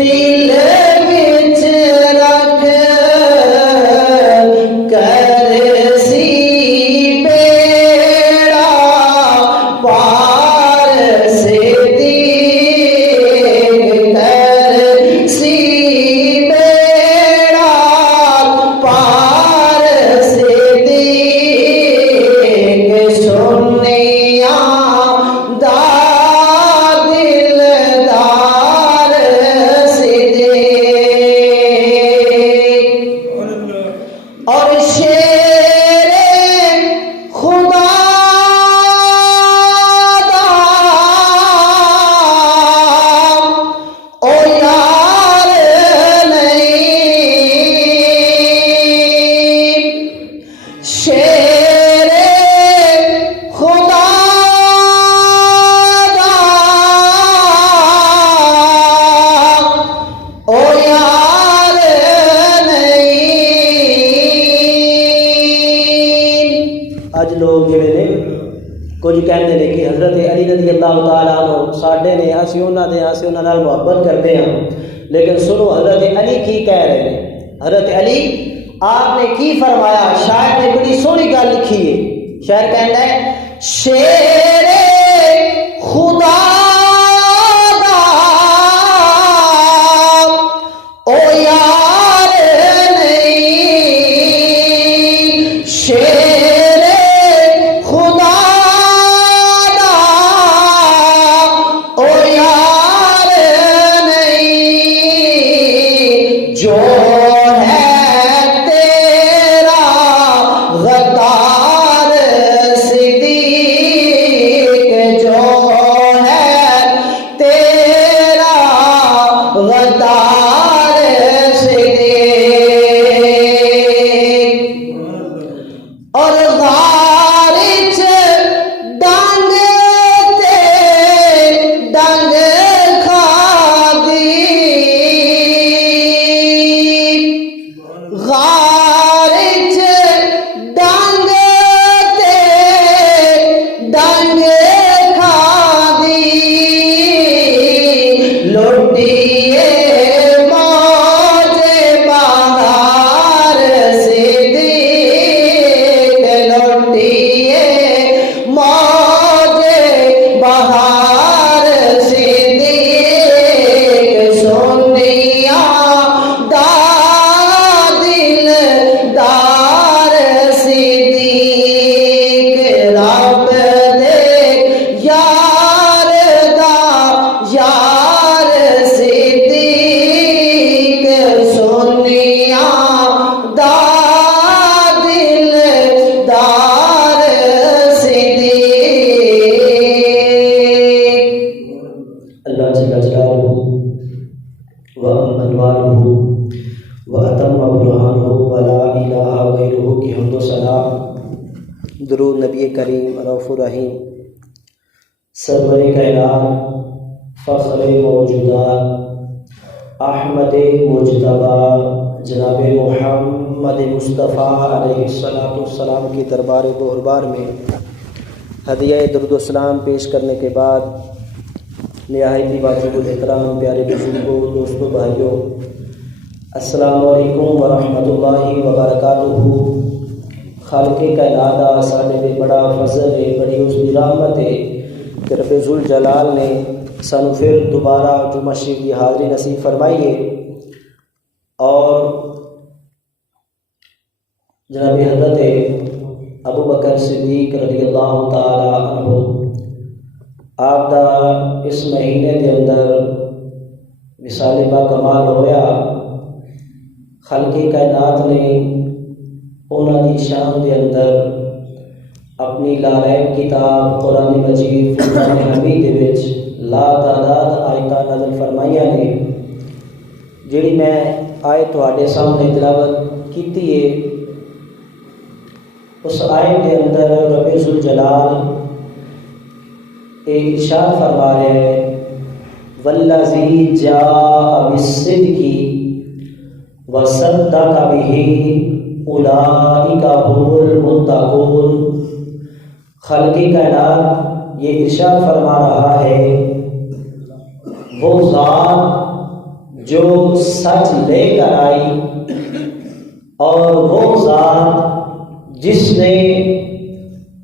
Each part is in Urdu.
دل وچ رکھ کر سی بیڑا پار سے دیگ کر سی بیڑا پار سے دیگ سنیا دا دلدار صدیق اور شیر خدا دا او یار نہیں شیر خدا دا او یار نہیں۔ اج لوگ جڑے نے کچھ کہتے ہیں کہ حضرت علی رضی اللہ تعالیٰ عنہ ساڈے نے اسی انہاں نال محبت کرتے ہیں، لیکن سنو حضرت علی کی کہہ رہے ہیں۔ حضرت علی آپ نے کی فرمایا؟ شاعر نے بڑی سونی گل لکھی ہے۔ شاعر کہتا ہے شیر خدا دا او یار نہیں شیر خدا دا او یار نہیں جو ہے تیرا غدار صدیق جو ہے تیرا غدار صدیق اور غار چ ڈنگ تے ڈنگ کھا دی غار چ ڈنگ تے ڈنگ کھا دی لوٹیے موج بہار صدیق لوٹیے موج بہار صدیق سونیا دا دلدار صدیق رب دے یار دا یار صدیق سونیا دا دلدار صدیق۔ اللہ جل جلالہ وَأَمَّ أَنْوَارُهُ وَأَتَمَّ بُرْهَانُهُ وَلَا إِلَٰهَ غَيْرُهُ کی حمد و ثنا درود نبی کریم رؤوف الرحیم سرور کائنات فخر موجودات احمد مجتبی جناب محمد مصطفیٰ علیہ السلام کی دربار بہربار میں ہدیہ درود و سلام پیش کرنے کے بعد نہایت واجب الاحترام پیارے بزرگوں دوستوں بھائیوں السلام علیکم ورحمۃ اللہ وبرکاتہ۔ خالق کائنات ساڈے تے بڑا فضل ہے، بڑی اس کی رحمت ہے کہ رب ذوالجلال نے سانو پھر دوبارہ جمعہ شریف کی حاضری نصیب فرمائی ہے اور جناب حضرت ابو بکر صدیق رضی اللہ تعالی عنہ آپ دا اس مہینے کے اندر وصال با کمال ہویا۔ خالق کائنات نے انہاں دی شان دے اندر اپنی لارائب کتاب قرآن مجید فرقان حمید دے وچ لا تعداد آیتاں نازل فرمائیاں نے، جڑی میں آیت تواڈے سامنے تلاوت کیتی ہے۔ اس آیت کے اندر رب ذوالجلال ارشاد فرما رہے ہیں والذی جاء بالصدق وصدق به اولئک هم المتقون۔ خالق کائنات یہ ارشاد فرما رہا ہے وہ ذات جو سچ لے کر آئی اور وہ ذات جس نے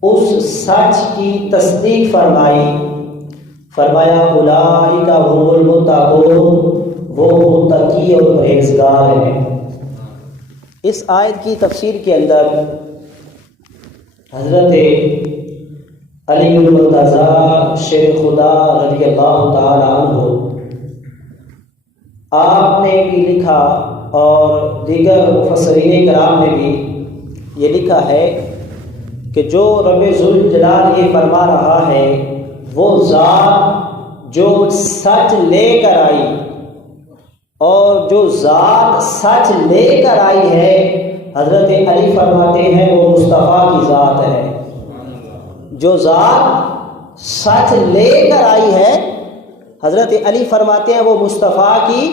اس سچ کی تصدیق فرمائی، فرمایا اولئک هم المتقون، وہ متقی اور پرہیزگار ہیں۔ اس آیت کی تفسیر کے اندر حضرت علی المرتضیٰ شیخ خدا رضی اللہ تعالی عنہ آپ نے بھی لکھا اور دیگر مفسرین کرام نے بھی یہ لکھا ہے کہ جو رب ذوالجلال یہ فرما رہا ہے وہ ذات جو سچ لے کر آئی، اور جو ذات سچ لے کر آئی ہے حضرت علی فرماتے ہیں وہ مصطفیٰ کی ذات ہے۔ جو ذات سچ لے کر آئی ہے حضرت علی فرماتے ہیں وہ مصطفیٰ کی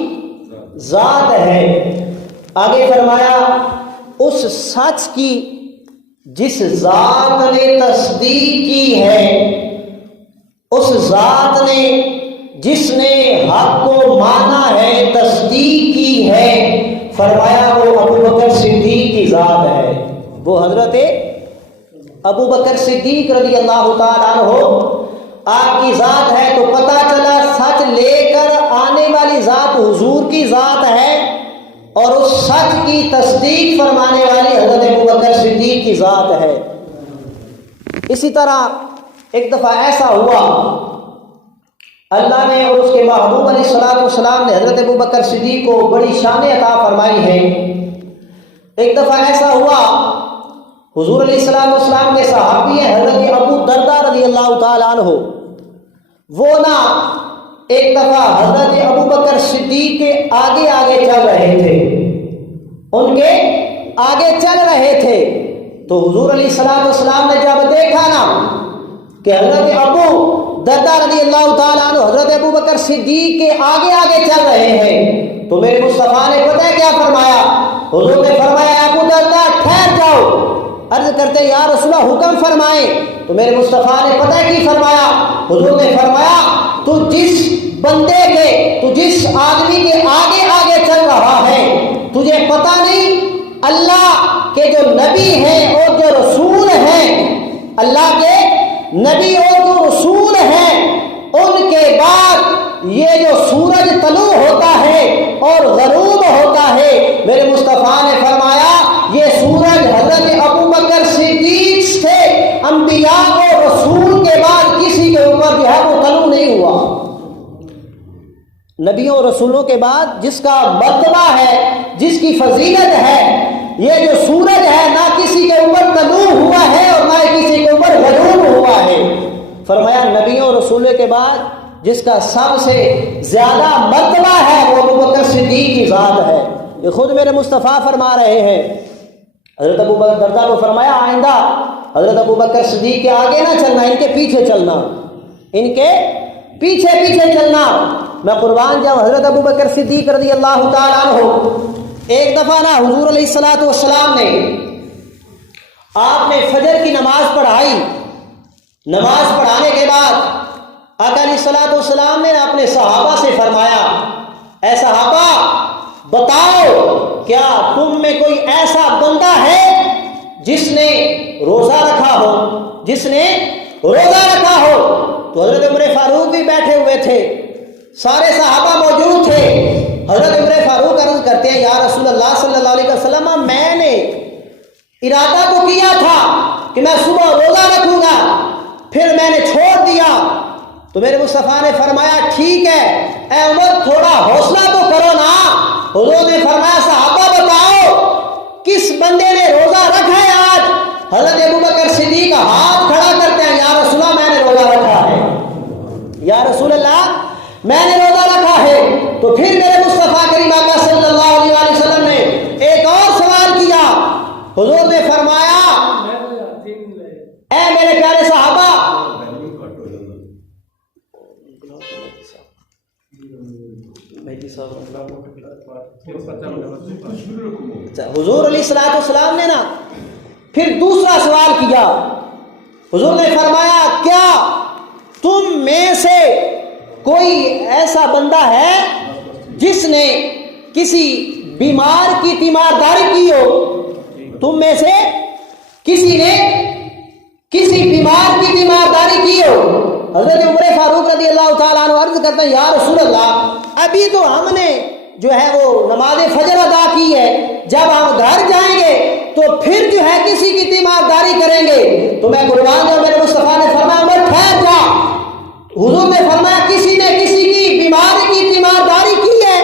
ذات ہے۔ آگے فرمایا اس سچ کی جس ذات نے تصدیق کی ہے، اس ذات نے جس نے حق کو مانا ہے، تصدیق کی ہے، فرمایا وہ ابوبکر صدیق کی ذات ہے۔ وہ حضرت ابوبکر صدیق رضی اللہ تعالیٰ عنہ آپ کی ذات ہے۔ تو پتہ چلا سچ لے کر آنے والی ذات حضور کی ذات ہے، اور اس سچ کی تصدیق فرمانے والی حضرت ابوبکر صدیق کی ذات ہے۔ اسی طرح ایک دفعہ ایسا ہوا، اللہ نے اور اس کے محبوب علیہ الصلوۃ والسلام نے حضرت ابوبکر صدیق کو بڑی شان عطا فرمائی ہے۔ ایک دفعہ ایسا ہوا، حضور علیہ الصلوۃ والسلام کے صحابی ہیں حضرت ابو درداء رضی اللہ تعالیٰ عنہ، وہ نا ایک دفعہ حضرت ابوبکر صدیق کے آگے آگے چل رہے تھے، ان کے آگے چل رہے تھے۔ تو حضور علیہ الصلوۃ والسلام نے جب دیکھا نا کہ حضرت ابو درداء رضی اللہ تعالیٰ عنہ حضرت ابوبکر صدیق کے آگے آگے چل رہے ہیں، تو میرے مصطفیٰ نے پتہ ہے کیا فرمایا؟ حضور نے فرمایا ابو درداء ٹھہر جاؤ۔ عرض کرتے یا رسول اللہ حکم فرمائیں۔ تو میرے مصطفیٰ نے پتہ ہے کی فرمایا؟ حضور نے فرمایا تو جس بندے کے، تو جس آدمی کے آگے آگے چل رہا ہے، تجھے پتہ نہیں اللہ کے جو نبی ہیں اور جو رسول ہیں، اللہ کے نبی اور جو رسول ہیں، ان کے بعد یہ جو سورج طلوع ہوتا ہے اور غروب ہوتا ہے، میرے مصطفیٰ نے فرمایا یہ سورج حضرت ابوبکر صدیق سے انبیاء اور رسول کے بعد کسی کے اوپر جو ہے وہ طلوع نہیں ہوا۔ نبیوں اور رسولوں کے بعد جس کا مرتبہ ہے، جس کی فضیلت ہے، یہ جو سورج ہے نہ کسی کے اوپر طلوع ہوا ہے اور نہ کسی کے اوپر غروب ہوا ہے۔ فرمایا نبیوں اور رسولوں کے بعد جس کا سب سے زیادہ مرتبہ ہے وہ ابوبکر صدیق کی ذات ہے۔ یہ خود میرے مصطفیٰ فرما رہے ہیں۔ حضرت ابوبکر درداء کو فرمایا آئندہ حضرت ابوبکر صدیق کے آگے نہ چلنا، ان کے پیچھے چلنا، ان کے پیچھے پیچھے چلنا۔ میں قربان جاؤں، حضرت ابوبکر صدیق رضی اللہ تعالیٰ عنہ ایک دفعہ نا حضور علیہ الصلوۃ والسلام نے آپ نے فجر کی نماز پڑھائی۔ نماز پڑھانے کے بعد آقا علیہ الصلوۃ والسلام نے اپنے صحابہ سے فرمایا اے صحابہ بتاؤ کیا تم میں کوئی ایسا بندہ ہے جس نے روزہ رکھا ہو، جس نے روزہ رکھا ہو؟ تو حضرت عمر فاروق بھی بیٹھے ہوئے تھے، سارے صحابہ موجود تھے۔ حضرت عمر فاروق عرض کرتے ہیں یا رسول اللہ صلی اللہ علیہ وسلم میں نے ارادہ تو کیا تھا کہ میں صبح روزہ رکھوں گا، پھر میں نے چھوڑ دیا۔ تو میرے مصطفیٰ نے فرمایا ٹھیک ہے اے عمر تھوڑا حوصلہ تو کرو نا۔ حضور نے فرمایا صحابہ بتاؤ کس بندے نے روزہ رکھا ہے آج؟ حضرت ابوبکر صدیق ہاتھ کھڑا کرتے ہیں یا رسول اللہ میں نے روزہ رکھا ہے، یا رسول اللہ میں نے روزہ رکھا ہے۔ تو پھر میرے مصطفیٰ کریم آقا صلی اللہ علیہ وسلم نے ایک اور سوال کیا۔ حضور نے فرمایا اے میرے پیارے صحابہ، حضور علیہ الصلوۃ والسلام نے نا پھر دوسرا سوال کیا۔ حضور نے فرمایا کیا تم میں سے کوئی ایسا بندہ ہے جس نے کسی بیمار کی تیمارداری کی ہو، تم میں سے کسی نے کسی بیمار کی تیمارداری کی ہو۔ حضرت عمر فاروق رضی اللہ تعالیٰ عنہ عرض کرتے ہیں یا رسول اللہ، ابھی تو ہم نے جو ہے وہ نماز فجر ادا کی ہے، جب ہم گھر جائیں گے تو پھر جو ہے کسی کی تیمارداری کریں گے۔ تو میں قربان جاؤں، میرے مصطفیٰ نے فرمایا عمر ٹھہر جا۔ حضور نے فرمایا کسی نے کسی کی بیماری کی تیمارداری کی ہے؟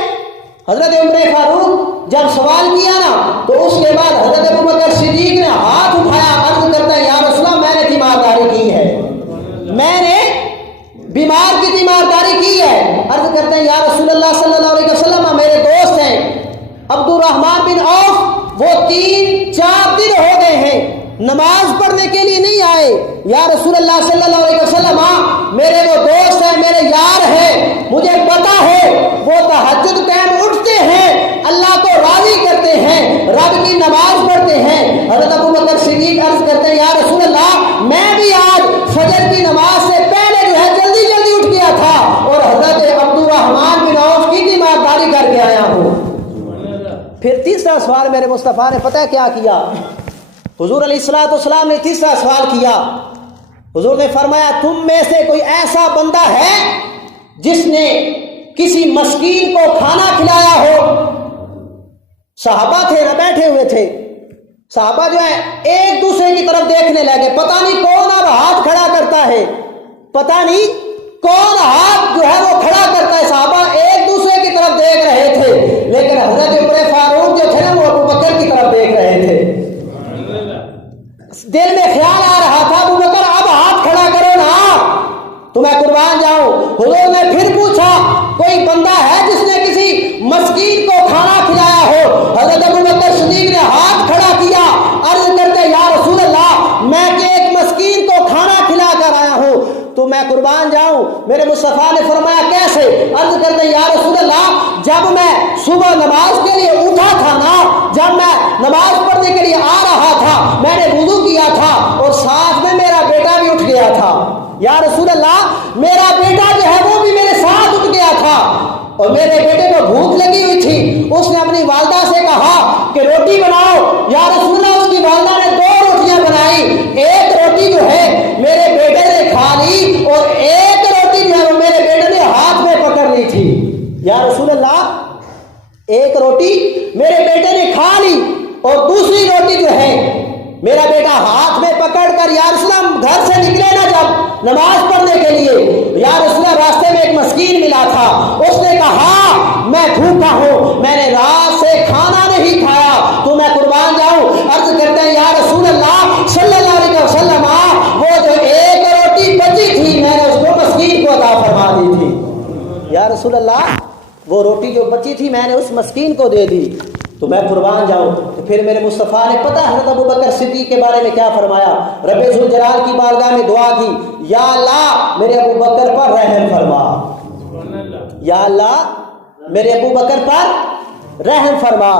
حضرت عمر فاروق جب سوال کیا نا تو اس کے بعد حضرت ابوبکر صدیق نے ہاتھ اٹھایا، عرض کرتا ہے یا رسول اللہ میں نے تیمارداری کی ہے، میں نے بیمار کی تیمارداری کی ہے۔ عرض کرتے ہیں یا رسول اللہ صلی اللہ علیہ وسلم، میرے دوست ہیں عبد الرحمن بن عوف، وہ 3-4 دن ہو گئے ہیں نماز پڑھنے کے لیے نہیں آئے۔ یا رسول اللہ صلی اللہ علیہ وسلم، میرے وہ دوست ہیں، میرے یار ہیں، مجھے پتا ہے وہ تہجد ٹائم اٹھتے ہیں، اللہ کو راضی کرتے ہیں، رب کی نماز پڑھتے ہیں۔ حضرت ابوبکر صدیق عرض کرتے ہیں یا رسول اللہ میں بھی آج فجر کی نماز سے پہلے جو ہے جلدی اٹھ گیا تھا اور حضرت عبد الرحمن بن عوف کی تیمارداری کر کے آیا ہوں۔ پھر تیسرا سوال میرے مصطفیٰ نے پتہ کیا کیا؟ حضور علیہ الصلوۃ والسلام نے تیسرا سوال کیا۔ حضور نے فرمایا تم میں سے کوئی ایسا بندہ ہے جس نے کسی مسکین کو کھانا کھلایا ہو؟ صحابہ تھے نہ بیٹھے ہوئے تھے، صحابہ جو ہے ایک دوسرے کی طرف دیکھنے لگے، پتہ نہیں کون اب ہاتھ کھڑا کرتا ہے، پتہ نہیں کون ہاتھ جو ہے وہ کھڑا کرتا ہے۔ صحابہ ایک دوسرے کی طرف دیکھ رہے تھے، لیکن حضرت عمر فاروق جو تھے نا وہ ابوبکر کی طرف دیکھ رہے تھے۔ دل میں خیال آ رہا تھا ابوبکر اب ہاتھ کھڑا کرو نا، تو میں قربان جاؤں۔ حضور نے پھر پوچھا کوئی بندہ ہے جس نے کسی مسکین کو کھانا کھلایا ہو؟ حضرت ابوبکر صدیق نے ہاتھ کھڑا کیا، عرض کرتے یا رسول اللہ میں ایک مسکین کو کھانا کھلا کر آیا ہوں۔ تو میں قربان جاؤں، میرے مصطفیٰ نے فرمایا کیسے؟ عرض کرتے یا رسول اللہ جب میں صبح نماز کے لیے اٹھا تھا نا، جب میں نماز پڑھنے کے لیے آ رہا تھا، میں نے وضو کیا تھا اور ساتھ میں میرا بیٹا بھی اٹھ گیا تھا۔ یا رسول اللہ میرا بیٹا جو ہے وہ بھی میرے ساتھ اٹھ گیا تھا اور میرے بیٹے کو بھوک لگی ہوئی تھی، اس نے اپنی والدہ سے کہا کہ روٹی بناؤ۔ یا رسول اللہ اس کی والدہ نے 2 روٹیاں بنائی، ایک روٹی جو ہے میرے بیٹے نے کھا لی اور ایک روٹی جو ہے وہ میرے بیٹے نے ہاتھ میں پکڑ لی تھی۔ یا رسول اللہ ایک روٹی میرے بیٹے نے کھا لی اور دوسری روٹی جو ہے میرا بیٹا ہاتھ میں پکڑ کر یا رسول اللہ گھر سے نکلے نا جب نماز پڑھنے کے لیے، یا رسول اللہ راستے میں ایک مسکین ملا تھا، اس نے کہا میں بھوکا ہوں، میں نے رات سے کھانا نہیں کھایا۔ تو میں قربان جاؤں، عرض کرتے ہیں یا رسول اللہ صلی اللہ علیہ وسلم وہ جو ایک روٹی بچی تھی میں نے اس کو مسکین کو عطا فرما دی تھی۔ یا رسول اللہ وہ روٹی جو بچی تھی میں نے اس مسکین کو دے دی۔ تو میں قربان جاؤں، تو پھر میرے مصطفیٰ نے پتہ حضرت ابوبکر صدیق کے بارے میں کیا فرمایا؟ رب ذوالجلال کی بارگاہ میں دعا کی، یا اللہ میرے ابوبکر پر رحم فرما، یا اللہ میرے ابوبکر پر رحم فرما۔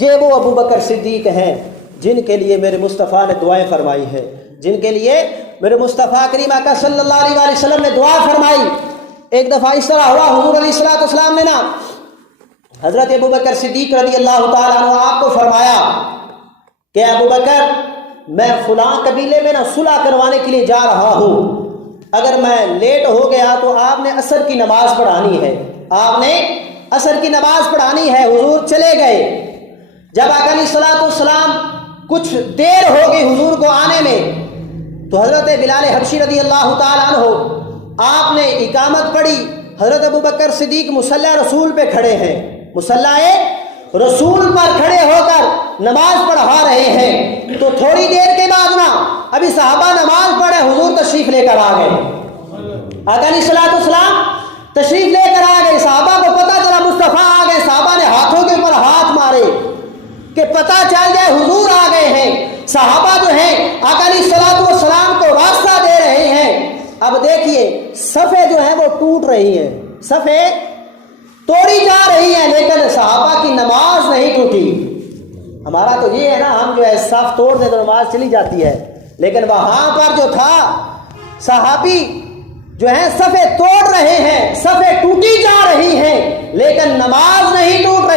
یہ وہ ابوبکر صدیق ہیں جن کے لیے میرے مصطفیٰ نے دعائیں فرمائی ہیں، جن کے لیے میرے مصطفیٰ کریم آقا صلی اللہ علیہ وسلم نے دعا فرمائی۔ ایک دفعہ اس طرح ہوا، حضور علیہ الصلوۃ والسلام نے نا حضرت ابوبکر صدیق رضی اللہ تعالیٰ عنہ آپ کو فرمایا کہ ابوبکر میں فلاں قبیلے میں نا صلح کروانے کے لیے جا رہا ہوں، اگر میں لیٹ ہو گیا تو آپ نے عصر کی نماز پڑھانی ہے، آپ نے عصر کی نماز پڑھانی ہے۔ حضور چلے گئے، جب آقا علیہ الصلوۃ والسلام کچھ دیر ہو گئی حضور کو آنے میں، تو حضرت بلال حبشی رضی اللہ تعالیٰ عنہ آپ نے اقامت پڑھی، حضرت ابوبکر صدیق مصلی رسول پہ کھڑے ہیں، مصلی رسول پر کھڑے ہو کر نماز پڑھا رہے ہیں۔ تو تھوڑی دیر کے بعد نا ابھی صحابہ نماز پڑھے، حضور تشریف لے کر آ گئے، آقا علیہ الصلوۃ والسلام تشریف لے کر آ گئے، صحابہ کو پتہ چلا مصطفیٰ آ گئے، صحابہ نے ہاتھوں کے اوپر ہاتھ مارے کہ پتہ چل جائے حضور آ گئے ہیں۔ صحابہ جو ہیں آقا علیہ الصلوۃ والسلام کو راستہ دے رہے ہیں۔ اب دیکھیے صفیں جو ہیں وہ ٹوٹ رہی ہیں، صفیں توڑی جا رہی ہیں، لیکن صحابہ کی نماز نہیں ٹوٹی۔ ہمارا تو یہ ہے نا، ہم جو ہے صف توڑ دیں تو نماز چلی جاتی ہے، لیکن وہاں پر جو تھا صحابی جو ہیں صفیں توڑ رہے ہیں، صفیں ٹوٹی جا رہی ہیں، لیکن نماز نہیں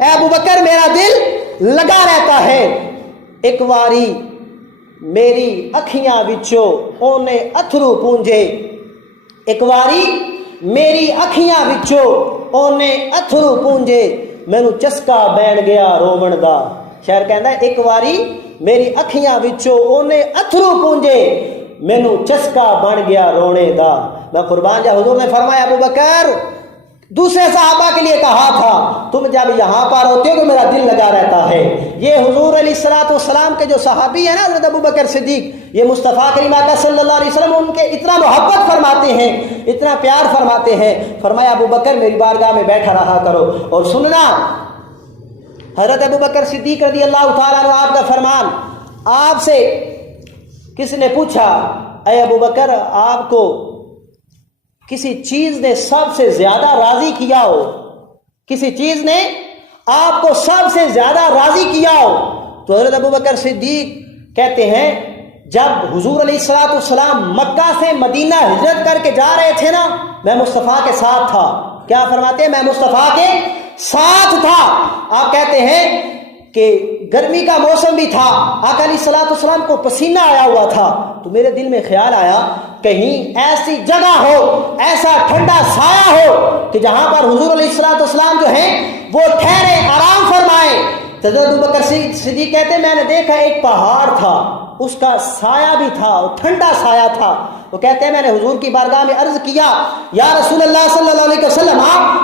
اے ابو بکر میرا دل لگا رہتا ہے، ایک واری میری اکھیاں وچوں اونے اتھرو پونجے، ایک واری میری اکھیاں وچوں اونے اتھرو پونجے، مینوں چسکا بین گیا رومن دا۔ شاعر کہندا ہے ایک واری میری اکھیاں وچوں اونے اتھرو پونجے، مینوں چسکا بن گیا رونے دا۔ میں قربان جا، حضور نے فرمایا ابو بکر، دوسرے صحابہ کے لیے کہا تھا تم جب یہاں پر ہوتے ہو تو میرا دل لگا رہتا ہے۔ یہ حضور علیہ السلام کے جو صحابی ہیں نا حضرت ابو بکر صدیق، یہ مصطفیٰ کریم آقا صلی اللہ علیہ وسلم ان کے اتنا محبت فرماتے ہیں، اتنا پیار فرماتے ہیں۔ فرمایا ابو بکر میری بارگاہ میں بیٹھا رہا کرو اور سننا۔ حضرت ابو بکر صدیق رضی اللہ تعالیٰ عنہ آپ کا فرمان، آپ سے کسی نے پوچھا اے ابو بکر آپ کو کسی چیز نے سب سے زیادہ راضی کیا ہو، کسی چیز نے آپ کو سب سے زیادہ راضی کیا ہو؟ تو حضرت ابو بکر صدیق کہتے ہیں جب حضور علیہ السلام مکہ سے مدینہ ہجرت کر کے جا رہے تھے نا، میں مصطفیٰ کے ساتھ تھا۔ کیا فرماتے ہیں؟ میں مصطفیٰ کے ساتھ تھا۔ آپ کہتے ہیں کہ گرمی کا موسم بھی تھا، آقا علیہ السلام کو پسینہ آیا ہوا تھا، تو میرے دل میں خیال آیا کہیں ایسی جگہ ہو، ایسا ٹھنڈا سایہ ہو کہ جہاں پر حضور علیہ السلام جو ہیں وہ ٹھہرے، آرام فرمائیں۔ تو حضرت ابو بکر صدیق کہتے ہیں میں نے دیکھا ایک پہاڑ تھا، اس کا سایہ بھی تھا، ٹھنڈا سایہ تھا۔ وہ کہتے ہیں میں نے حضور کی بارگاہ میں عرض کیا یا رسول اللہ صلی اللہ علیہ وسلم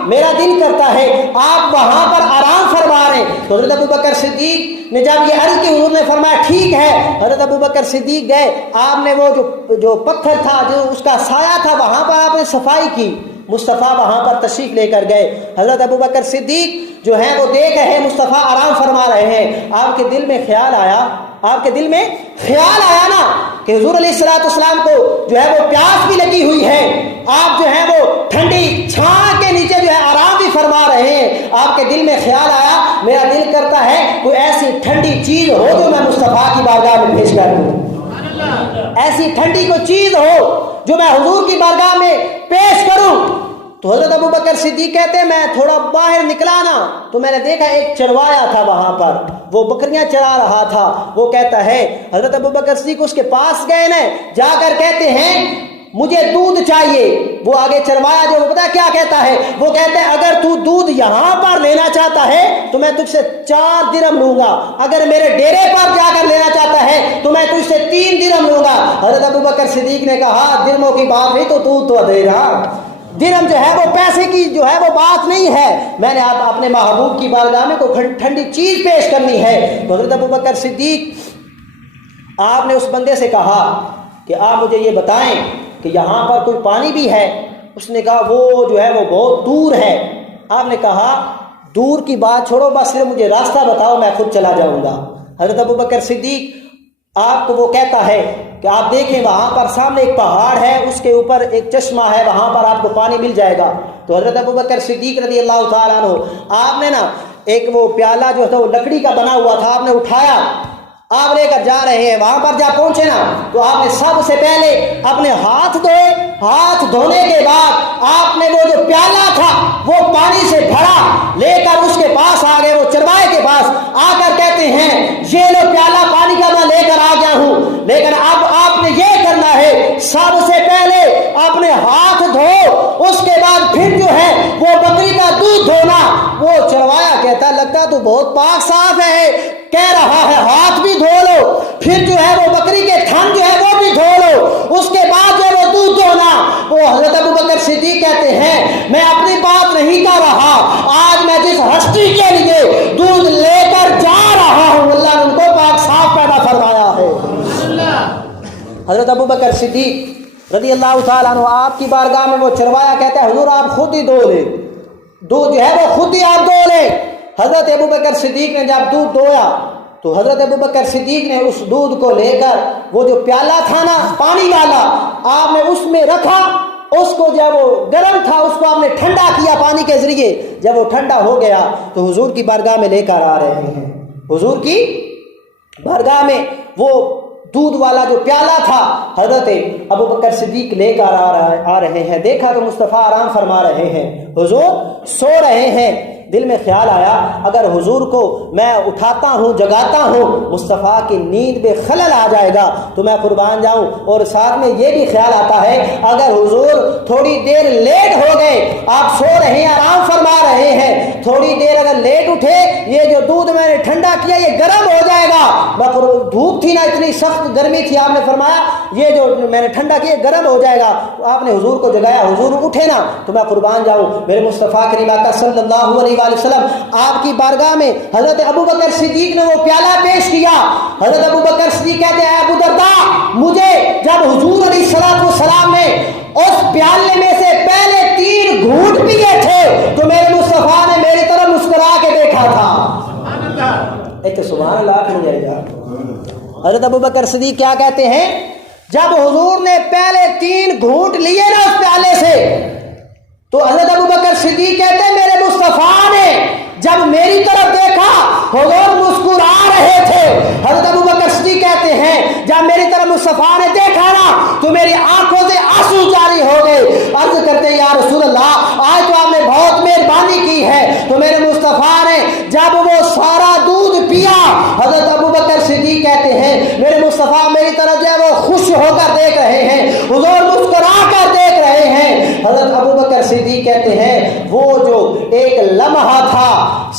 میرا دل کرتا ہے آپ وہاں پر آرام فرما رہے ہیں۔ تو حضرت ابو بکر صدیق نے جب یہ عرض کی، حضور نے فرمایا ٹھیک ہے۔ حضرت ابو بکر صدیق گئے، آپ نے وہ جو پتھر تھا، جو اس کا سایہ تھا، وہاں پر آپ نے صفائی کی۔ مصطفیٰ وہاں پر تشریف لے کر گئے۔ حضرت ابو بکر صدیق جو ہیں وہ دیکھ رہے ہیں مصطفیٰ آرام فرما رہے ہیں۔ آپ کے دل میں خیال آیا، آپ کے دل میں خیال آیا نا کہ حضور علیہ السلام کو جو ہے وہ پیاس بھی لگی ہوئی ہے، آپ جو ہے وہ ٹھنڈی چھاں کے نیچے جو ہے آرام بھی فرما رہے ہیں۔ آپ کے دل میں خیال آیا میرا دل کرتا ہے کوئی ایسی ٹھنڈی چیز ہو جو میں مصطفیٰ کی بارگاہ میں پیش کر دوں، ایسی ٹھنڈی کوئی چیز ہو جو میں حضور کی بارگاہ میں پیش کروں۔ تو حضرت ابو بکر صدیق کہتے ہیں میں تھوڑا باہر نکلا نا تو میں نے دیکھا ایک چروایا تھا وہاں پر، وہ بکریاں چرا رہا تھا۔ وہ کہتا ہے حضرت ابو بکر صدیق اس کے پاس گئے نا، جا کر کہتے ہیں مجھے دودھ چاہیے۔ وہ آگے چروایا جو وہ پتا کیا کہتا ہے، وہ کہتے ہیں اگر تو دودھ یہاں پر لینا چاہتا ہے تو میں تجھ سے 4 درہم لوں گا، اگر میرے ڈیرے پر جا کر لینا چاہتا ہے تو میں تجھ سے 3 درہم لوں گا۔ حضرت ابو بکر صدیق نے کہا درہموں کی بات نہیں تو دے رہا، درہم جو ہے وہ پیسے کی جو ہے وہ بات نہیں ہے، میں نے آپ اپنے محبوب کی بارگاہ میں کوئی ٹھنڈی چیز پیش کرنی ہے۔ تو حضرت ابو بکر صدیق آپ نے اس بندے سے کہا کہ آپ مجھے یہ بتائیں کہ یہاں پر کوئی پانی بھی ہے؟ اس نے کہا وہ جو ہے وہ بہت دور ہے۔ آپ نے کہا دور کی بات چھوڑو، بس صرف مجھے راستہ بتاؤ میں خود چلا جاؤں گا۔ حضرت ابو بکر صدیق آپ کو وہ کہتا ہے کہ آپ دیکھیں وہاں پر سامنے ایک پہاڑ ہے، اس کے اوپر ایک چشمہ ہے، وہاں پر آپ کو پانی مل جائے گا۔ تو حضرت ابو بکر صدیق رضی اللہ تعالیٰ عنہ آپ نے نا ایک وہ پیالہ جو تھا وہ لکڑی کا بنا ہوا تھا، آپ نے اٹھایا، آپ لے کر جا رہے ہیں۔ وہاں پر جب پہنچے نا تو آپ نے سب سے پہلے اپنے ہاتھ دھوئے، ہاتھ دھونے کے بعد آپ نے وہ جو پیالہ تھا وہ پانی سے بھرا، لے کر اس کے پاس آ گئے، وہ چروائے کے پاس آ کر کہتے ہیں یہ لو پیالہ پانی کا میں لے کر آ گیا ہوں، لیکن اب آپ نے یہ کرنا ہے سب سے پہلے اپنے ہاتھ دھو، اس کے بعد پھر جو ہے وہ بکری کا دودھ دھونا۔ وہ چروایا کہتا لگتا تو بہت پاک صاف ہے، کہہ رہا ہے ہاتھ بھی دھو لو، پھر جو ہے وہ بکری کے تھن جو ہے وہ بھی دھو لو، اس کے بعد جو ہے وہ دودھ دھونا۔ وہ حضرت ابو بکر صدیق کہتے ہیں میں اپنی بات نہیں کر رہا، آج میں جس ہستی کے لیے دودھ لے کر جا رہا ہوں اللہ نے ان کو پاک صاف پیدا فرمایا ہے۔ حضرت ابو بکر صدیق رضی اللہ تعالیٰ عنہ آپ کی بارگاہ میں وہ چروایا کہتا ہے حضور آپ خود ہی دھو لیں، دودھ جو ہے وہ خود ہی آپ دھو لیں۔ حضرت ابو بکر صدیق نے جب دودھ دھویا تو حضرت ابو بکر صدیق نے اس دودھ کو لے کر وہ جو پیالہ تھا نا پانی والا آپ نے اس میں رکھا، اس کو جب وہ گرم تھا اس کو آپ نے ٹھنڈا کیا پانی کے ذریعے، جب وہ ٹھنڈا ہو گیا تو حضور کی بارگاہ میں لے کر آ رہے ہیں۔ حضور کی بارگاہ میں وہ دودھ والا جو پیالہ تھا حضرت ابو بکر صدیق لے کر آ رہے ہیں۔ دیکھا تو مصطفیٰ آرام فرما رہے ہیں، حضور سو رہے ہیں۔ دل میں خیال آیا اگر حضور کو میں اٹھاتا ہوں جگاتا ہوں مصطفیٰ کی نیند میں خلل آ جائے گا تو میں قربان جاؤں، اور ساتھ میں یہ بھی خیال آتا ہے اگر حضور تھوڑی دیر لیٹ ہو گئے، آپ سو رہے ہیں آرام فرما رہے ہیں، تھوڑی دیر اگر لیٹ اٹھے یہ جو دودھ میں نے ٹھنڈا کیا یہ گرم ہو جائے گا، دھوپ تھی نا اتنی سخت گرمی تھی، آپ نے فرمایا یہ جو میں نے ٹھنڈا کیا گرم ہو جائے گا، آپ نے حضور کو جگایا، حضور اٹھے نا تو میں قربان جاؤں میرے مصطفیٰ کریم آقا صلی اللہ علیہ وآلہ وسلم آپ کی بارگاہ میں حضرت ابوبکر صدیق نے وہ پیالہ پیش کیا، حضرت ابوبکر صدیق کہتے ہیں ابو درداء مجھے جب حضور علیہ السلام نے اس پیالے میں سے پہلے 3 گھونٹ پیے تھے تو میرے مصطفیٰ نے میری طرف مسکرا کے دیکھا تھا۔ ایک سبحان اللہ کہہ جائے گا۔ حضرت ابوبکر صدیق کیا کہتے ہیں جب حضور نے پہلے 3 گھونٹ لیے نا اس پیالے سے تو حضرت ابوبکر صدیق کہتے ہیں میرے مصطفیٰ نے جب میری طرف دیکھا حضور مسکرا رہے تھے۔ حضرت ابوبکر صدیق کہتے ہیں جب میری طرف مصطفیٰ نے دیکھا نا تو میری آنکھوں سے آنسو جاری ہو گئے، عرض کرتے ہیں یا رسول اللہ آج تو آپ نے بہت مہربانی کی ہے۔ تو میرے مصطفیٰ نے جب وہ سارا دودھ پیا، حضرت ابوبکر صدیق کہتے ہیں میرے مصطفیٰ میری طرف جو ہے وہ خوش ہو کر دیکھ رہے ہیں، حضور مسکرا کر دیکھ رہے ہیں۔ حضرت ابوبکر صدیق کہتے ہیں وہ جو ایک لمحہ تھا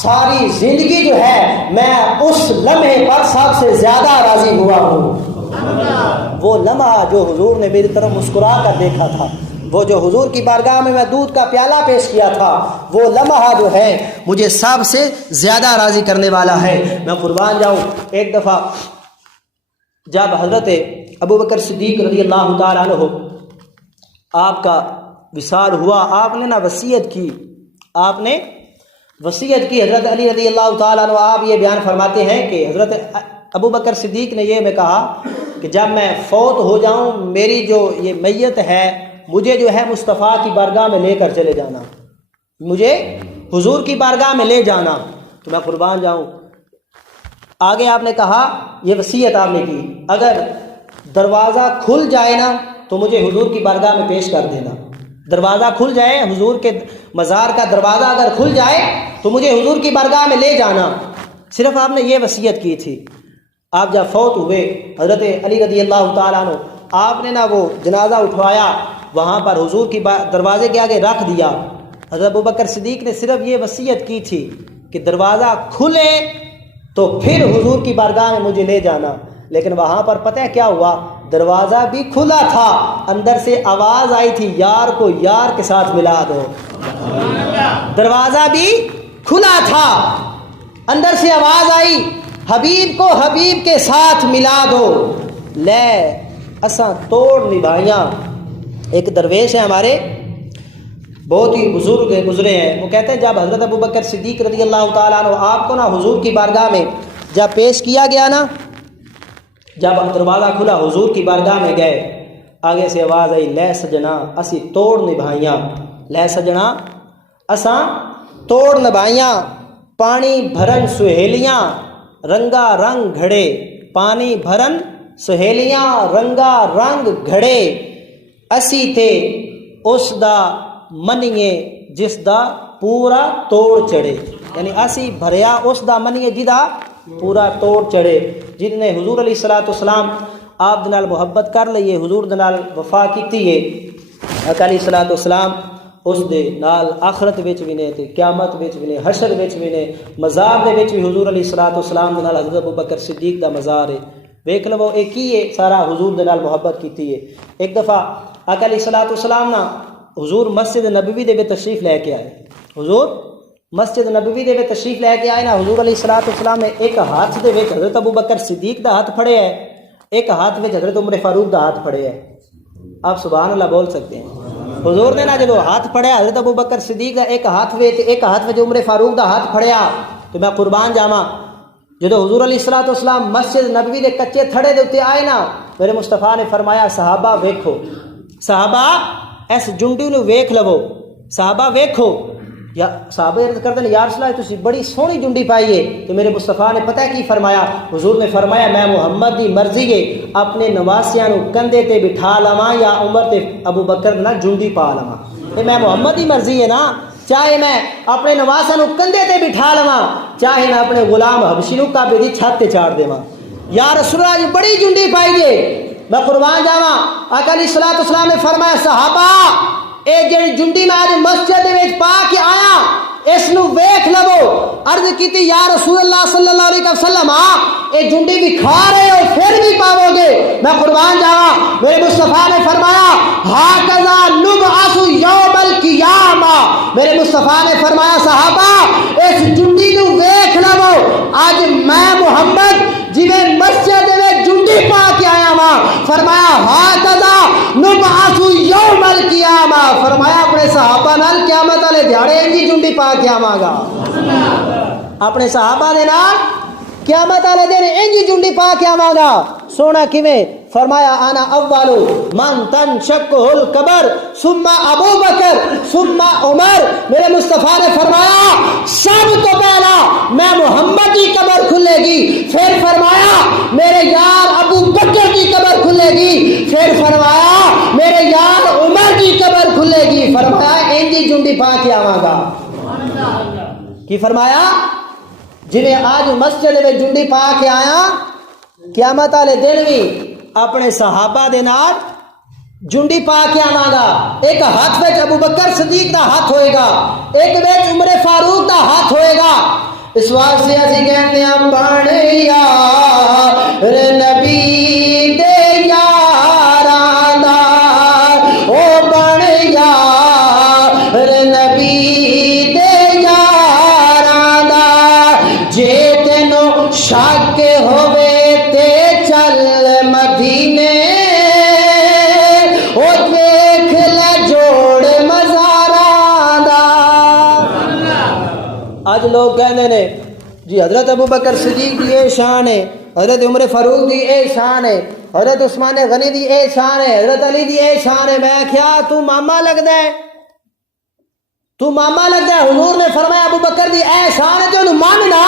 ساری زندگی جو ہے میں اس لمحے پر سب سے زیادہ راضی ہوا ہوں۔ وہ لمحہ جو حضور نے میری طرف مسکرا کر دیکھا تھا، وہ جو حضور کی بارگاہ میں دودھ کا پیالہ پیش کیا تھا، وہ لمحہ جو ہے مجھے سب سے زیادہ راضی کرنے والا ہے۔ میں قربان جاؤں ایک دفعہ جب حضرت ابوبکر صدیق رضی اللہ تعالیٰ عنہ آپ کا وصال ہوا، آپ نے نا وصیت کی، آپ نے وصیت کی حضرت علی رضی اللہ تعالیٰ عنہ آپ یہ بیان فرماتے ہیں کہ حضرت ابوبکر صدیق نے یہ میں کہا کہ جب میں فوت ہو جاؤں میری جو یہ میت ہے مجھے جو ہے مصطفیٰ کی بارگاہ میں لے کر چلے جانا، مجھے حضور کی بارگاہ میں لے جانا، تو میں قربان جاؤں۔ آگے آپ نے کہا یہ وصیت آپ نے کی اگر دروازہ کھل جائے نا تو مجھے حضور کی بارگاہ میں پیش کر دینا، دروازہ کھل جائے حضور کے مزار کا دروازہ اگر کھل جائے تو مجھے حضور کی بارگاہ میں لے جانا، صرف آپ نے یہ وصیت کی تھی۔ آپ جب فوت ہوئے حضرت علی رضی اللہ تعالیٰ عنہ آپ نے نا وہ جنازہ اٹھوایا وہاں پر حضور کی دروازے کے آگے رکھ دیا۔ حضرت ابوبکر صدیق نے صرف یہ وصیت کی تھی کہ دروازہ کھلے تو پھر حضور کی بارگاہ میں مجھے لے جانا، لیکن وہاں پر پتہ ہے کیا ہوا، دروازہ بھی کھلا تھا، اندر سے آواز آئی تھی یار کو یار کے ساتھ ملا دو۔ دروازہ بھی کھلا تھا، اندر سے آواز آئی حبیب کو حبیب کے ساتھ ملا دو، لے اساں توڑ نبھائیاں۔ ایک درویش ہے ہمارے بہت ہی بزرگ گزرے ہیں، وہ کہتے ہیں جب حضرت ابوبکر صدیق رضی اللہ تعالیٰ عنہ آپ کو نا حضور کی بارگاہ میں جب پیش کیا گیا نا، جب دروازہ کھلا حضور کی بارگاہ میں گئے، آگے سے آواز آئی لے سجنا اسی توڑ نبھائیاں، لے سجنا اساں توڑ نبھائیاں، پانی بھرن سہیلیاں رنگا رنگ گھڑے، پانی بھرن سہیلیاں رنگا رنگ گھڑے، اسی تے اس دا منیے جس دا پورا توڑ چڑھے، یعنی اسی بھریا اس دا منیے جدا پورا توڑ چڑھے، جن نے حضور علیہ الصلوۃ والسلام آپ دے نال محبت کر لئیے، حضور دے نال وفا کیتی ہے، آقا علیہ الصلوۃ والسلام اس دے نال آخرت وچ بھی نے تے قیامت وچ بھی نے، حشر وچ بھی نے، مزار دے وچ بھی حضور علیہ الصلوۃ والسلام دے نال حضرت ابوبکر صدیق دا مزار ہے۔ ویکھ لو ایک ہی ہے سارا حضور دے نال محبت کیتی ہے۔ ایک دفعہ آقا علیہ الصلوۃ والسلام نا حضور مسجد نبوی دے وچ تشریف لے کے آئے، حضور مسجد نبوی دے وچ تشریف لے کے آئے نا، حضور علیہ الصلوۃ والسلام نے ایک ہاتھ دے وچ حضرت ابوبکر صدیق دا ہاتھ پھڑے ہے، ایک ہاتھ وچ حضرت عمر فاروق دا ہاتھ پھڑے ہے۔ آپ سبحان اللہ بول سکتے ہیں۔ حضور نے نا جب ہاتھ پھڑیا حضرت ابوبکر صدیق دا ایک ہاتھ وچ ایک ہاتھ وچ عمر فاروق دا ہاتھ پھڑیا، تو میں قربان جاواں جدو حضور علیہ الصلوۃ والسلام مسجد نبوی دے کچے تھڑے دے اوتے آئے نا، میرے مصطفیٰ نے فرمایا صحابہ ویکھو، صحابہ اس جنڈی نو ویکھ لو، صحابہ ویکھو، یا صحابہ عرض کرتے ہیں یا رسول اللہ تسی بڑی سونی جنڈی پائی ہے، تو میرے مصطفیٰ نے پتہ کی فرمایا، حضور نے فرمایا میں محمد دی مرضی ہے اپنے نواسیاں نو کندھے تے بٹھا لواں یا عمر تے ابو بکر نہ جنڈی پا لواں، تے میں محمد دی مرضی ہے نا، چاہے میں اپنے نواسا نو کندھے تے بٹھا لواں، چاہے میں اپنے غلام حبشی نو کعبے دی چھت تے چاڑ دیواں۔ یا رسول اللہ جی بڑی جنڈی پائی جے، میں قربان جاواں۔ آقا علیہ الصلوۃ والسلام نے فرمایا صحابہ اے جڑی جنڈی میں آج مسجد دے وچ پا کے آیا اس نو ویکھ لو۔ عرض کیتی یا رسول اللہ صلی اللہ علیہ وسلم اے جنڈی بھی کھا رہے ہو پھر بھی پاؤ گے؟ میں قربان جاواں، میرے مصطفیٰ نے فرمایا ہاکذا نبعث یوم القیامہ، میرے مصطفیٰ نے فرمایا صحابہ اس جنڈی نو ویکھ لو، اج میں محمد جویں مسجد دے جنڈی پا کے آیا ہاں، فرمایا ہاکذا نبعث یوم القیامہ، فرمایا اپنے صحابہ نال قیامت والے دیہاڑے انجی جنڈی پا کے آواں گا، اپنے صحابہ دے نال قیامت والے دن انجی جنڈی پا کے آواں گا۔ سونا کیویں؟ فرمایا انا اول من تنشقہ القبر ثم ابو بکر ثم عمر، میرے مصطفیٰ نے فرمایا سب تو پہلا میں محمد کی قبر کھلے گی، پھر فرمایا میرے یار ابو بکر کی قبر کھلے گی، پھر فرمایا میرے یار عمر کی قبر کھلے گی، فرمایا انجی جنڈی پا کے آواں گا۔ کی فرمایا جنہیں آج مسجد میں جنڈی پا کے آیا قیامت والے دن بھی اپنے صحابہ دے نال جنڈی پا کے آواں گا۔ ایک ہاتھ وچ ابو بکر صدیق دا ہاتھ ہوئے گا، ایک وچ عمر فاروق دا ہاتھ ہوئے گا۔ اس واسطے اسی کہتے ہیں بن یار نبی دے یاراں دا، او بن یار نبی دے یاراں دا، جے تینوں شک ہوے تے چل مدینے، او دیکھ لے جوڑ مزاراں دا۔ آج لوگ کہندے نے جی حضرت ابو بکر صدیق دی اے شان ہے، حضرت عمر فاروق دی اے شان ہے، حضرت عثمان غنی دی اے شان ہے، حضرت علی دی اے شان ہے۔ میں کیا تو ماما لگدا ہے، تو ماما لگدا ہے؟ حضور نے فرمایا ابو بکر دی اے شان ہے تے اونوں ماننا،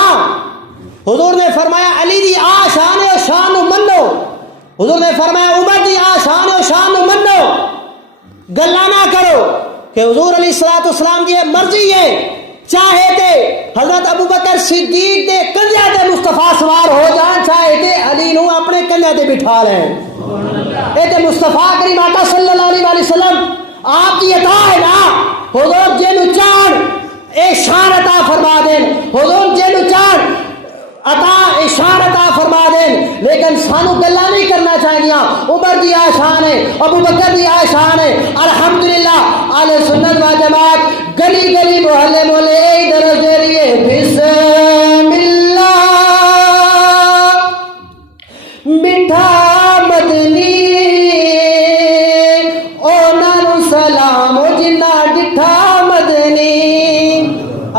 حضور نے فرمایا علی دی آ شان ہے شان نو منو، حضور نے فرمایا عمر دی آ شان ہے شان نو منو۔ گلا نہ کرو کہ حضور علیہ الصلوۃ والسلام دی مرضی ہے، چاہے تے حضرت ابو بکر صدیق دے کندھے تے مصطفیٰ سوار ہو جان، چاہے تے علی نو اپنے کندھے تے بٹھا لیں۔ اے تے مصطفیٰ کریم آقا صلی اللہ علیہ وسلم آپ کی عطا ہے نا، حضور جنو چاہن اے شان عطا فرما دین، حضور جنو چاہن عطا شان عطا فرما دین، لیکن سانو گلا نہیں کرنا چاہیے۔ عمر دی آشان ہے، ابو بکر دی آشان ہے، الحمدللہ اہل سنت و جماعت گلی گلی محلے محلے ادھر ذریعے بسم اللہ میٹھا مدنی اونا نو سلام جنہ ڈٹھا مدنی،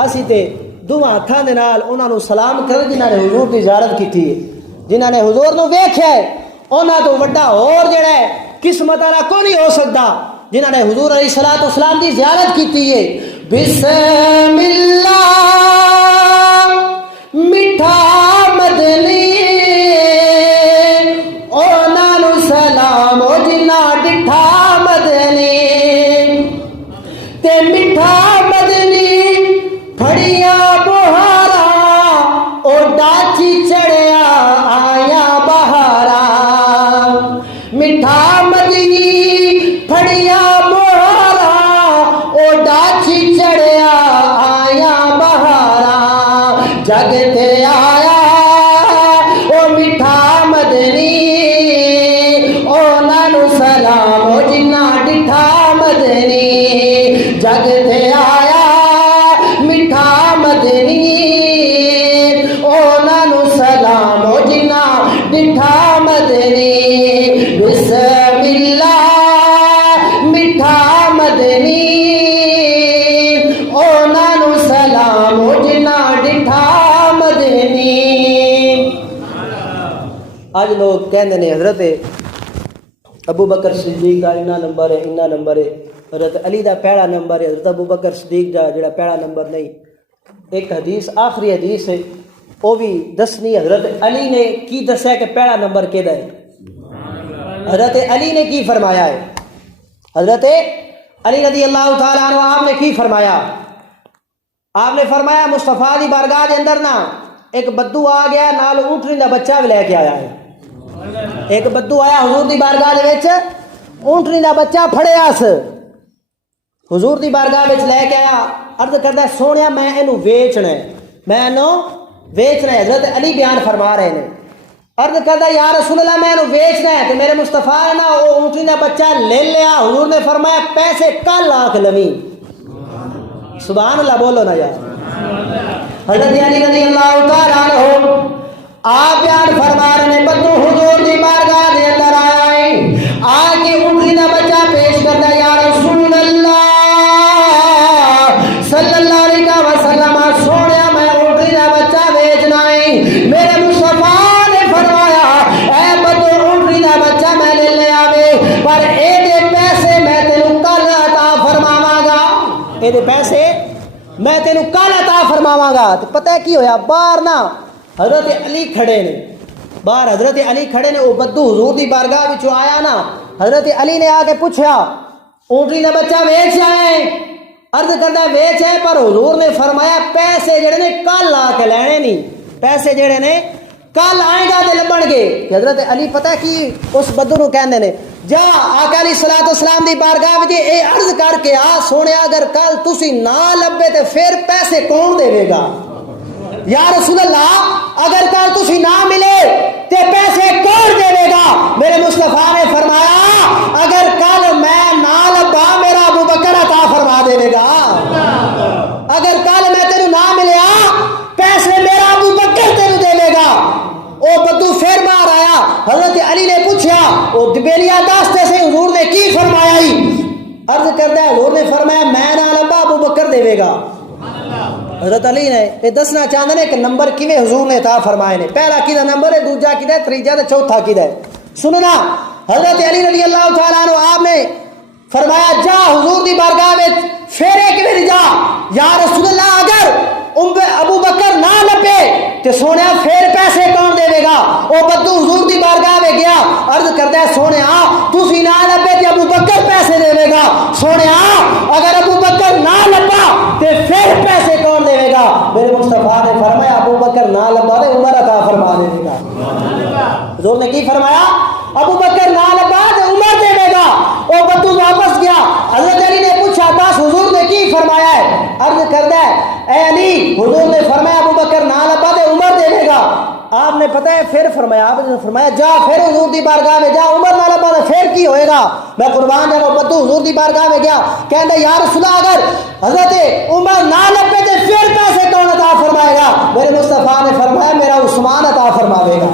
اسی تے دونوں ہاتھاں دے نال انہاں نو سلام کرو جنہاں نے حضور دی زیارت کیتی ہے، جنہاں نے حضور نو ویکھیا ہے، انہاں تو وڈا اور جڑا ہے قسمت والا کوئی نہیں ہو سکتا جنہاں نے حضور علیہ الصلوۃ والسلام دی زیارت کیتی ہے۔ بسم اللہ میٹھا مدنی انہاں نو سلام جنہاں ڈٹھا مدنی، تے میٹھا مدنی پھڑیاں بہارا او ڈاچی چڑھیا آیا بہارا، میٹھا مدنی پھڑیاں بہارا او ڈاچی چڑھیا آیا بہارا، جگ تے آیا او میٹھا مدنی اونا نو سلام جنہ ڈٹھا مدنی، جگ تے آیا میٹھا مدنی اونا نو سلام جنہ ڈٹھا مدنی، بسم اللہ میٹھا مدنی اونا نو سلام جنہ ڈٹھا مدنی۔ آج لوگ کہندے نے حضرت ابو بکر صدیق دا اتنا نمبر ہے، اتنا نمبر ہے، حضرت علی دا پہلا نمبر ہے، حضرت ابو بکر صدیق دا جڑا پہلا نمبر نہیں۔ ایک حدیث آخری حدیث ہے وہ بھی دسنی، حضرت علی نے کی دسیا کہ پہلا نمبر کیدا ہے؟ حضرت علی نے کی فرمایا ہے؟ حضرت علی رضی اللہ تعالیٰ عنہ آپ نے کی فرمایا؟ آپ نے فرمایا مصطفیٰ دی بارگاہ دے اندر نا ایک بدو آ گیا نال اونٹنی دا بچہ بھی لے کے آیا ہے. ایک بدو آیا حضور دی بارگاہ دے وچ اونٹنی دا بچہ پھڑیا اس حضور دی بارگاہ وچ لے کے آیا. عرض کردا ہے سونیا میں اینو ویچنا ہے, میں اینو ویچنا ہے. حضرت علی بیان فرما رہے ہیں. عرض کردا ہے یا رسول اللہ میں اینو ویچنا ہے تے میرے مصطفیٰ نے نا وہ اونٹنی دا بچہ لے لیا. حضور نے فرمایا پیسے کل آکھ لویں. سبحان اللہ بولو نا یار. حضرت علی رضی اللہ تعالیٰ عنہ آپ بیان فرما رہے ہیں بدو حضور دی بارگاہ دے اندر آیا ہے, آ کے اونٹنی دا بچہ پیش کرتا ہے یا رسول اللہ صلی اللہ علیہ وسلم سونیا میں اونٹنی دا بچہ بیچنا ہے. میرے مصطفیٰ نے فرمایا اے بدو اونٹنی دا بچہ میں لے لے آوے پر اے دے پیسے میں تینوں کل عطا فرماواں گا. اے دے پیسے میں تینوں کل عطا فرماواں گا. پتہ ہے کی ہویا باہر نا حضرت علی کھڑے نے, باہر حضرت علی کھڑے نے. وہ بدو حضور دی بارگاہ وچوں آیا نا, حضرت علی نے آ کے پوچھا اونٹنی دا بچہ ویچ آئے. عرض کردا ہے ویچ ہے پر حضور نے فرمایا پیسے جڑے نے کل آ کے لینے نہیں, پیسے جڑے نے کل آئے گا تے لبن گے. حضرت علی پتہ کی اس بدو نو کہندے نے جا آقا علیہ الصلوۃ والسلام دی بارگاہ وچ اے عرض کر کے آ سونے اگر کل تسی نہ لبے تے پھر پیسے کون دے گا. یا رسول اللہ اگر کل تسی نہ ملے تے پیسے کون دے گا. میرے مصطفیٰ نے فرمایا اگر کل میں نہ لبا میرا ابو بکر عطا فرما دے گا. اگر کل میں تینوں نہ ملیا پیسے میرا ابو بکر تینوں دے گا. او بدو پھر باہر آیا. حضرت علی نے پوچھا او دبیلیا داستے سے حضور نے کی فرمایا ہی. عرض کرتا ہے حضور نے فرمایا میں نہ لبا ابو بکر دے گا. حضرت علی نے یہ دسنا چاہتے ہیں کہ نمبر کیویں حضور نے عطا فرمائے نے. پہلا کیدا نمبر ہے, دوجا کیدا ہے, تیجا تے چوتھا کیدا ہے. سننا حضرت علی رضی اللہ تعالیٰ عنہ آپ نے فرمایا جا حضور دی بارگاہ وچ پھر ایک بار جا. یا رسول اللہ اگر ابو بکر نہ لبے تے سونیا پھر پیسے کون دے گا. او بدو حضور دی بارگاہ میں گیا. عرض کرتا ہے سونیا تسی نہ لبے تے ابو بکر پیسے دے گا. سونیا اگر ابو بکر نہ لبا تے پھر پیسے کون دے گا. میرے مصطفیٰ نے فرمایا ابو بکر نہ لبا تے عمر عطا فرما دے گا. حضور نے کی فرمایا ابو بکر نہ لبا تے عمر دے گا. او بدو واپس گیا. حضرت علی نے پوچھا دس حضور نے کی فرمایا ہے. عرض کرتا ہے اے علی حضور نے فرمایا ابو بکر نہ لبا تے عمر دے گا. آپ نے پتہ ہے پھر فرمایا, آپ نے فرمایا جا پھر حضور دی بارگاہ میں جا, عمر نہ لبا تے پھر کی ہوئے گا. میں قربان جاؤں بدو حضور دی بارگاہ میں گیا کہندا یا رسول اللہ اگر حضرت عمر نہ لبے تے پھر پیسے کون عطا فرمائے گا. میرے مصطفیٰ نے فرمایا میرا عثمان عطا فرماوے گا.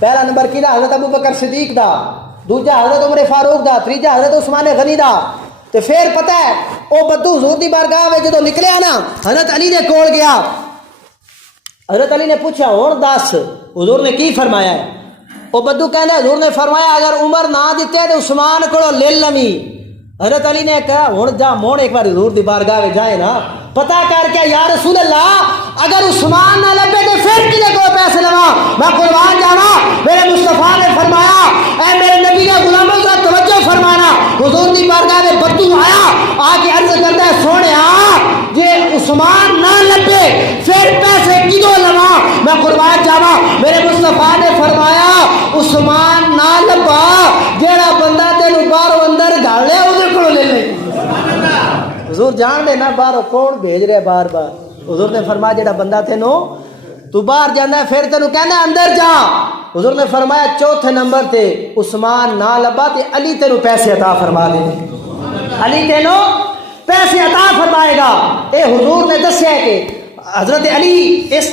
پہلا نمبر کیدا حضرت ابو بکر صدیق دا, دوجا حضرت عمر فاروق دا, تیجا حضرت عثمان غنی دا. تے پھر پتہ ہے او بدو حضور دی بارگاہ میں جدوں نکلیا نا حضرت علی نے کول گیا. حضرت علی نے پوچھا ہن دس حضور نے کی فرمایا ہے. او بدو کہندا حضور نے فرمایا اگر عمر نہ دتے تے عثمان کولو لے لمی. حضرت علی نے کہا ہن جا موڑ ایک بار حضور دی بارگاہ میں جائے نا پتہ کر کے یا رسول اللہ اگر عثمان نہ لبے تے پھر کدے کو پیسے لواں. میں قربان جاواں. میرے مصطفیٰ نے فرمایا اے میرے نبی کے غلاموں ذرا توجہ فرمانا. حضور دی بارگاہ میں بدو آیا آ کے عرض کرتا ہے سونیا جے عثمان نہ لبے پھر پیسے کدوں لواں. میں قربان جاواں. میرے مصطفیٰ نے فرمایا عثمان نہ لبا جیڑا بندہ تینوں باہر اندر گھال لے اودے کولوں لے لے. حضور جان دے نا باہر کون بھیج رہا بار بار. حضور نے فرمایا جیڑا بندہ تینوں تو باہر جانا ہے پھر تینوں کہنا اندر جا. حضور نے فرمایا چوتھے نمبر تے عثمان نہ لبا تے علی تینوں پیسے عطا فرما دے. علی تینوں پیسے عطا فرمائے گا. اے حضور نے دسیا ہے کہ حضرت علی اس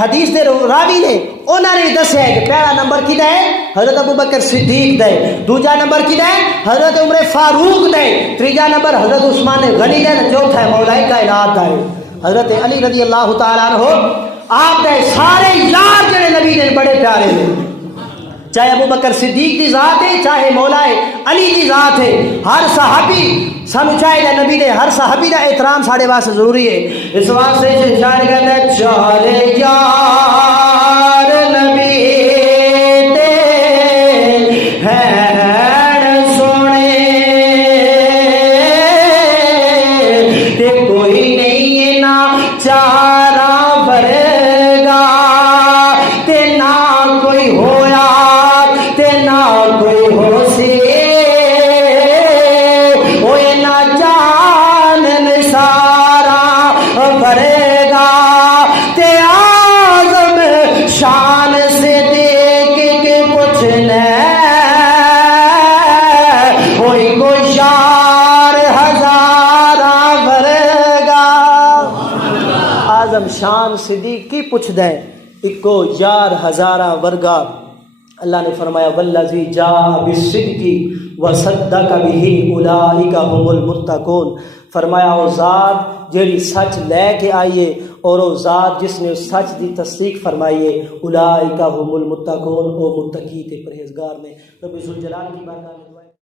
حدیث دے راوی نے انہوں نے دسیا ہے کہ پہلا نمبر کیدا ہے حضرت ابو بکر صدیق دے, دوجا نمبر کیدا ہے حضرت عمر فاروق دے, تیجا نمبر حضرت عثمان غنی دے, چوتھا ہے مولا کائنات دا ہے حضرت علی رضی اللہ تعالیٰ عنہ. آپ دے سارے یار جڑے نبی نے بڑے پیارے ہیں, چاہے ابو بکر صدیق دی ذات ہے چاہے مولا علی دی ذات ہے. ہر صحابی سانو چاہیے نبی دے ہر صحابی دا احترام ساڈے واسطے ضروری ہے. اس واسطے شاعر کہتا ہے چارے یار نبی دے ہیں سونے تے کوئی نہیں شان صدیق کی پوچھ دیں اکو یار ہزارہ ورگا اللہ نے فرمایا والذی جاء بالصدق وصدق به اولئک هم المتقون، فرمایا وہ ذات جیڑی سچ لے کے آئیے اور وہ ذات جس نے سچ دی تصدیق فرمائیے اولئک هم المتقون، او متقی تے پرہیزگار نے۔ رب ذوالجلال کی بارگاہ میں